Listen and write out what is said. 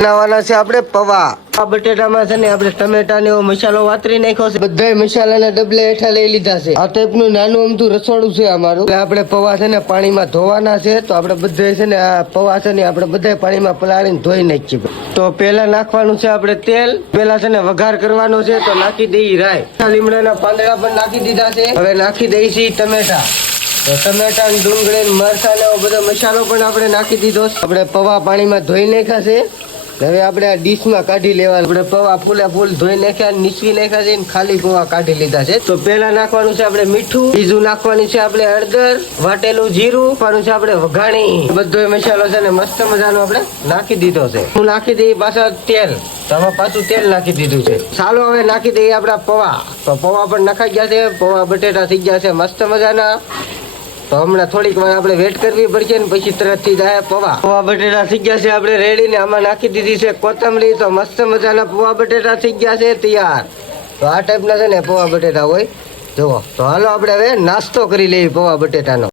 બનાવવાના છે આપણે પૌવા. આ બટેટામાં છે ને આપણે ટમેટા ને એવો મસાલો વાતરી નાખ્યો છે. બધા મસાલાના ડબલે હેઠા લઈ લીધા છે. આ ટાઈપનું નાનું અમથું રસોડું છે અમારું. આપણે પૌવા છે ને પાણીમાં ધોવાના છે, તો આપણે બધા છે ને આ પૌવા છે ને આપણે બધા પાણીમાં પલાળીને ધોઈ નાખીએ. તો પેલા નાખવાનું છે આપણે તેલ. પેલા છે ને વઘાર કરવાનો છે, તો નાખી દઈએ રાઈ. લીમડાના પાંદડા પણ નાખી દીધા છે. હવે નાખી દઈએ છીએ ટમેટા. તો ટમેટા, ડુંગળી, મરચા ને બધો મસાલો પણ આપણે નાખી દીધો. આપણે પૌવા પાણીમાં ધોઈ નાખ્યા છે. હવે આપણે આ ડીશમાં કાઢી લેવાનું. આપણે પૌવા ફૂલ ધોઈ નાખ્યા, નીચવી નાખ્યા છે, ખાલી પૌવા કાઢી લીધા છે. તો પેલા નાખવાનું છે આપણે મીઠું, બીજું નાખવાની છે આપણે હળદર, વાટેલું જીરું, નાખવાનું છે આપણે વઘાણી. બધો મસાલો છે ને મસ્ત મજાનો આપણે નાખી દીધો છે. હું નાખી દઈએ પાછા તેલ. તો આમાં પાછું તેલ નાખી દીધું છે. ચાલો હવે નાખી દઈએ આપણા પૌવા. તો પૌવા પણ નાખાઈ ગયા છે. પૌવા બટેટા થઈ ગયા છે મસ્ત મજાના. તો હમણાં થોડીક વાર આપણે વેટ કરવી પડશે ને પછી તરત થી જાય પૌવા. પૌવા બટેટા થઈ ગયા છે આપણે રેડી ને આમાં નાખી દીધી છે કોથમરી. તો મસ્ત મજાના પૌવા બટેટા થઈ ગયા છે તૈયાર. તો આ ટાઈપના છે ને પૌવા બટેટા હોય જુઓ. તો હાલો આપણે હવે નાસ્તો કરી લઈએ પૌવા બટેટાનો.